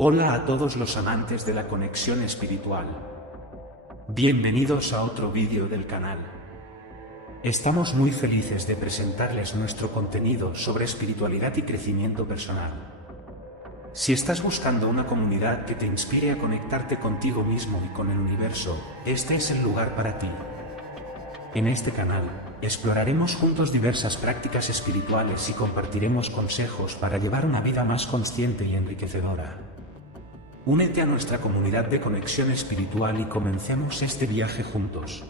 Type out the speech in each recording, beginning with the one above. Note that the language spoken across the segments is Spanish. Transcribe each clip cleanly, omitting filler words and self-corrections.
Hola a todos los amantes de la conexión espiritual. Bienvenidos a otro vídeo del canal. Estamos muy felices de presentarles nuestro contenido sobre espiritualidad y crecimiento personal. Si estás buscando una comunidad que te inspire a conectarte contigo mismo y con el universo, este es el lugar para ti. En este canal, exploraremos juntos diversas prácticas espirituales y compartiremos consejos para llevar una vida más consciente y enriquecedora. Únete a nuestra comunidad de conexión espiritual y comencemos este viaje juntos.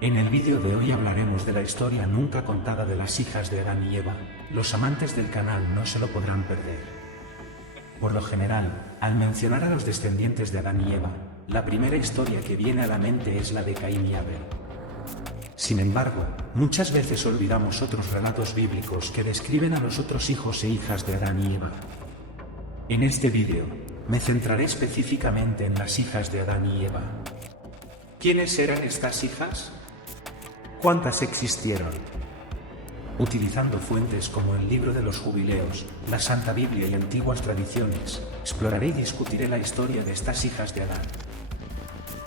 En el vídeo de hoy hablaremos de la historia nunca contada de las hijas de Adán y Eva. Los amantes del canal no se lo podrán perder. Por lo general, al mencionar a los descendientes de Adán y Eva, la primera historia que viene a la mente es la de Caín y Abel. Sin embargo, muchas veces olvidamos otros relatos bíblicos que describen a los otros hijos e hijas de Adán y Eva. En este vídeo, me centraré específicamente en las hijas de Adán y Eva. ¿Quiénes eran estas hijas? ¿Cuántas existieron? Utilizando fuentes como el Libro de los Jubileos, la Santa Biblia y antiguas tradiciones, exploraré y discutiré la historia de estas hijas de Adán.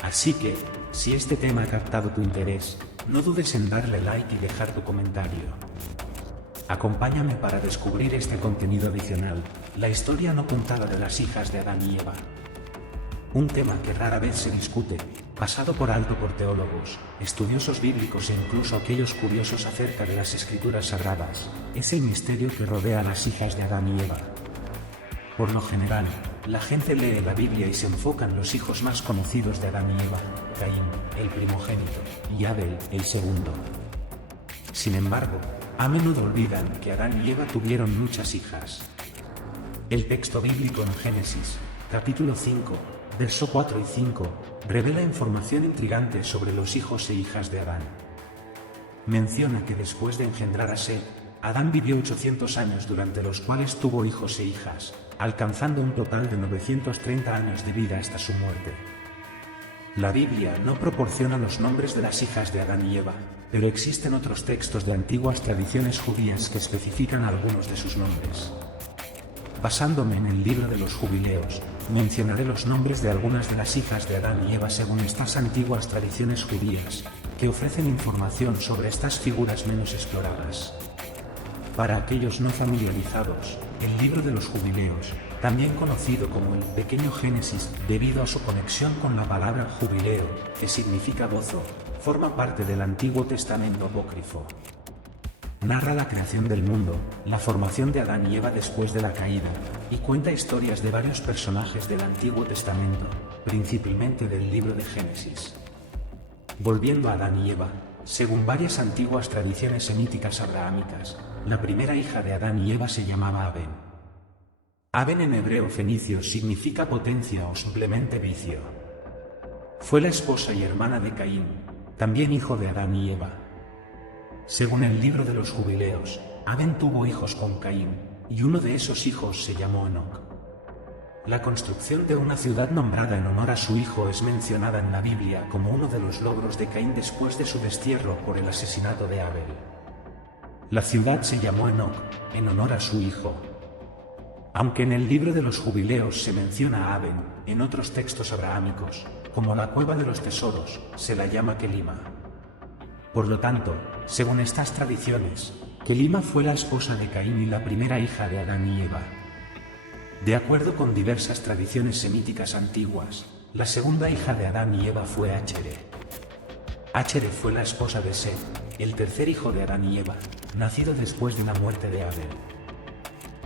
Así que, si este tema ha captado tu interés, no dudes en darle like y dejar tu comentario. Acompáñame para descubrir este contenido adicional, la historia no contada de las hijas de Adán y Eva. Un tema que rara vez se discute, pasado por alto por teólogos, estudiosos bíblicos e incluso aquellos curiosos acerca de las escrituras sagradas, es el misterio que rodea a las hijas de Adán y Eva. Por lo general, la gente lee la Biblia y se enfoca en los hijos más conocidos de Adán y Eva, Caín, el primogénito, y Abel, el segundo. Sin embargo, a menudo olvidan que Adán y Eva tuvieron muchas hijas. El texto bíblico en Génesis, capítulo 5, verso 4 y 5, revela información intrigante sobre los hijos e hijas de Adán. Menciona que después de engendrar a Set, Adán vivió 800 años durante los cuales tuvo hijos e hijas, alcanzando un total de 930 años de vida hasta su muerte. La Biblia no proporciona los nombres de las hijas de Adán y Eva, pero existen otros textos de antiguas tradiciones judías que especifican algunos de sus nombres. Basándome en el Libro de los Jubileos, mencionaré los nombres de algunas de las hijas de Adán y Eva según estas antiguas tradiciones judías, que ofrecen información sobre estas figuras menos exploradas. Para aquellos no familiarizados, el Libro de los Jubileos, también conocido como el Pequeño Génesis, debido a su conexión con la palabra jubileo, que significa gozo, forma parte del Antiguo Testamento apócrifo. Narra la creación del mundo, la formación de Adán y Eva después de la caída, y cuenta historias de varios personajes del Antiguo Testamento, principalmente del libro de Génesis. Volviendo a Adán y Eva, según varias antiguas tradiciones semíticas abrahámicas, la primera hija de Adán y Eva se llamaba Aben. Aben en hebreo fenicio significa potencia o simplemente vicio. Fue la esposa y hermana de Caín, también hijo de Adán y Eva. Según el Libro de los Jubileos, Aben tuvo hijos con Caín, y uno de esos hijos se llamó Enoc. La construcción de una ciudad nombrada en honor a su hijo es mencionada en la Biblia como uno de los logros de Caín después de su destierro por el asesinato de Abel. La ciudad se llamó Enoc, en honor a su hijo. Aunque en el Libro de los Jubileos se menciona a Aben, en otros textos abrahámicos, como la Cueva de los Tesoros, se la llama Kelima. Por lo tanto, según estas tradiciones, Kelima fue la esposa de Caín y la primera hija de Adán y Eva. De acuerdo con diversas tradiciones semíticas antiguas, la segunda hija de Adán y Eva fue Achere. Achere fue la esposa de Set, el tercer hijo de Adán y Eva, nacido después de la muerte de Abel.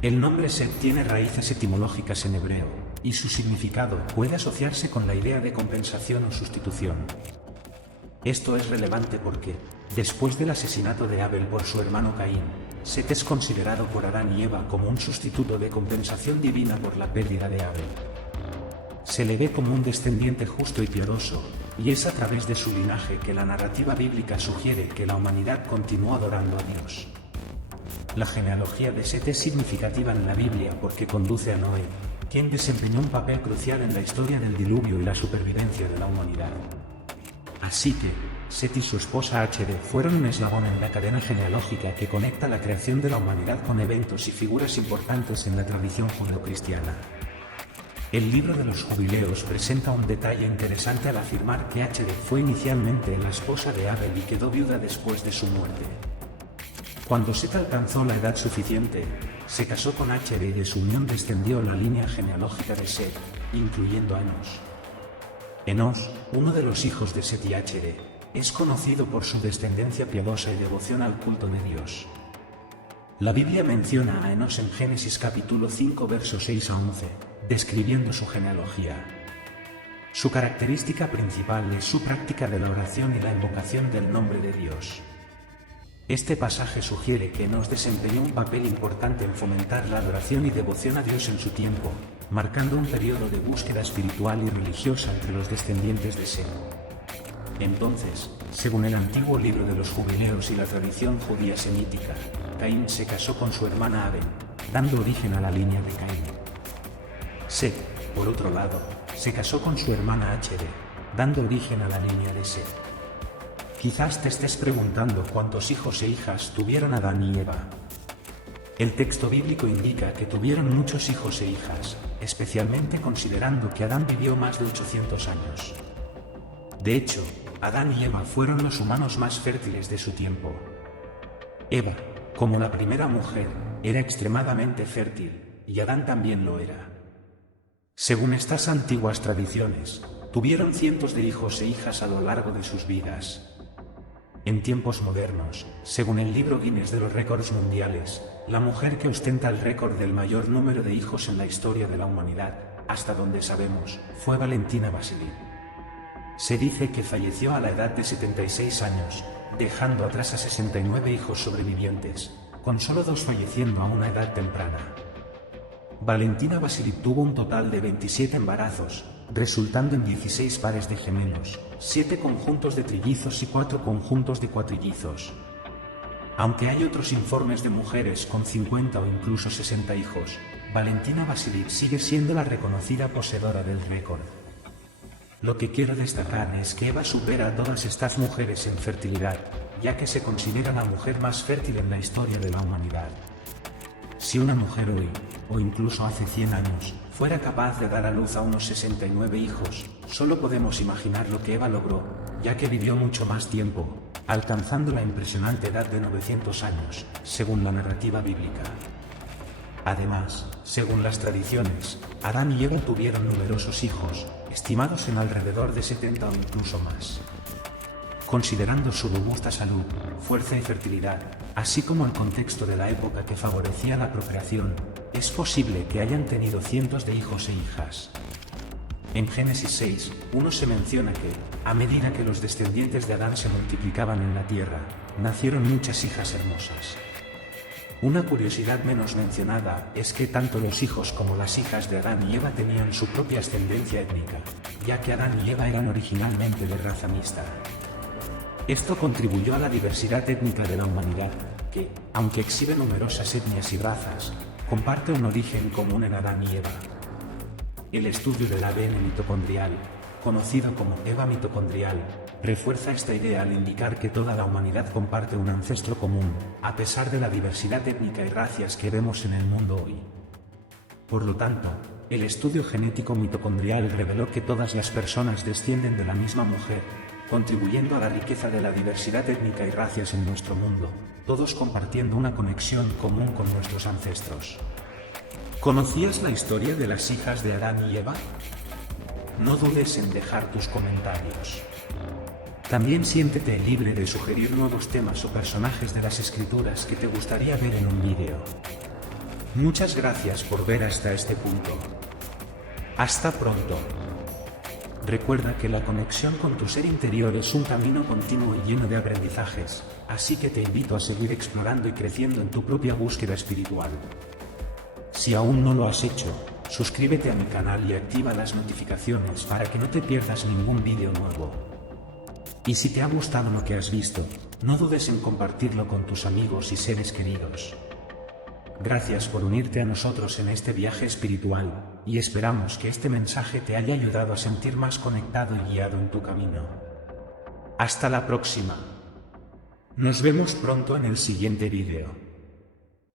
El nombre Set tiene raíces etimológicas en hebreo, y su significado puede asociarse con la idea de compensación o sustitución. Esto es relevante porque, después del asesinato de Abel por su hermano Caín, Set es considerado por Adán y Eva como un sustituto de compensación divina por la pérdida de Abel. Se le ve como un descendiente justo y piadoso, y es a través de su linaje que la narrativa bíblica sugiere que la humanidad continuó adorando a Dios. La genealogía de Set es significativa en la Biblia porque conduce a Noé, quien desempeñó un papel crucial en la historia del diluvio y la supervivencia de la humanidad. Así que, Set y su esposa Achere fueron un eslabón en la cadena genealógica que conecta la creación de la humanidad con eventos y figuras importantes en la tradición judeocristiana. El libro de los Jubileos presenta un detalle interesante al afirmar que H.D. fue inicialmente la esposa de Abel y quedó viuda después de su muerte. Cuando Set alcanzó la edad suficiente, se casó con H.D. y de su unión descendió la línea genealógica de Set, incluyendo a Enos. Enos, uno de los hijos de Set y H.D., es conocido por su descendencia piadosa y devoción al culto de Dios. La Biblia menciona a Enos en Génesis capítulo 5 versos 6 a 11, describiendo su genealogía. Su característica principal es su práctica de la oración y la invocación del nombre de Dios. Este pasaje sugiere que Enos desempeñó un papel importante en fomentar la adoración y devoción a Dios en su tiempo, marcando un periodo de búsqueda espiritual y religiosa entre los descendientes de Set. Entonces, según el antiguo libro de los Jubileos y la tradición judía semítica, Caín se casó con su hermana Abel, dando origen a la línea de Caín. Set, por otro lado, se casó con su hermana H.D., dando origen a la línea de Set. Quizás te estés preguntando cuántos hijos e hijas tuvieron Adán y Eva. El texto bíblico indica que tuvieron muchos hijos e hijas, especialmente considerando que Adán vivió más de 800 años. De hecho, Adán y Eva fueron los humanos más fértiles de su tiempo. Eva, como la primera mujer, era extremadamente fértil, y Adán también lo era. Según estas antiguas tradiciones, tuvieron cientos de hijos e hijas a lo largo de sus vidas. En tiempos modernos, según el libro Guinness de los récords mundiales, la mujer que ostenta el récord del mayor número de hijos en la historia de la humanidad, hasta donde sabemos, fue Valentina Vasiliv. Se dice que falleció a la edad de 76 años, dejando atrás a 69 hijos sobrevivientes, con solo 2 falleciendo a una edad temprana. Valentina Vasiliv tuvo un total de 27 embarazos, resultando en 16 pares de gemelos, 7 conjuntos de trillizos y 4 conjuntos de cuatrillizos. Aunque hay otros informes de mujeres con 50 o incluso 60 hijos, Valentina Vasiliv sigue siendo la reconocida poseedora del récord. Lo que quiero destacar es que Eva supera a todas estas mujeres en fertilidad, ya que se considera la mujer más fértil en la historia de la humanidad. Si una mujer hoy, o incluso hace 100 años, fuera capaz de dar a luz a unos 69 hijos, solo podemos imaginar lo que Eva logró, ya que vivió mucho más tiempo, alcanzando la impresionante edad de 900 años, según la narrativa bíblica. Además, según las tradiciones, Adán y Eva tuvieron numerosos hijos, estimados en alrededor de 70 o incluso más. Considerando su robusta salud, fuerza y fertilidad, así como el contexto de la época que favorecía la procreación, es posible que hayan tenido cientos de hijos e hijas. En Génesis 6:1 se menciona que, a medida que los descendientes de Adán se multiplicaban en la tierra, nacieron muchas hijas hermosas. Una curiosidad menos mencionada es que tanto los hijos como las hijas de Adán y Eva tenían su propia ascendencia étnica, ya que Adán y Eva eran originalmente de raza mixta. Esto contribuyó a la diversidad étnica de la humanidad, que, aunque exhibe numerosas etnias y razas, comparte un origen común en Adán y Eva. El estudio del ADN mitocondrial, conocido como EVA mitocondrial, refuerza esta idea al indicar que toda la humanidad comparte un ancestro común, a pesar de la diversidad étnica y racias que vemos en el mundo hoy. Por lo tanto, el estudio genético mitocondrial reveló que todas las personas descienden de la misma mujer, contribuyendo a la riqueza de la diversidad étnica y racias en nuestro mundo, todos compartiendo una conexión común con nuestros ancestros. ¿Conocías la historia de las hijas de Adán y Eva? No dudes en dejar tus comentarios. También siéntete libre de sugerir nuevos temas o personajes de las escrituras que te gustaría ver en un vídeo. Muchas gracias por ver hasta este punto. Hasta pronto. Recuerda que la conexión con tu ser interior es un camino continuo y lleno de aprendizajes, así que te invito a seguir explorando y creciendo en tu propia búsqueda espiritual. Si aún no lo has hecho, suscríbete a mi canal y activa las notificaciones para que no te pierdas ningún vídeo nuevo. Y si te ha gustado lo que has visto, no dudes en compartirlo con tus amigos y seres queridos. Gracias por unirte a nosotros en este viaje espiritual, y esperamos que este mensaje te haya ayudado a sentir más conectado y guiado en tu camino. Hasta la próxima. Nos vemos pronto en el siguiente vídeo.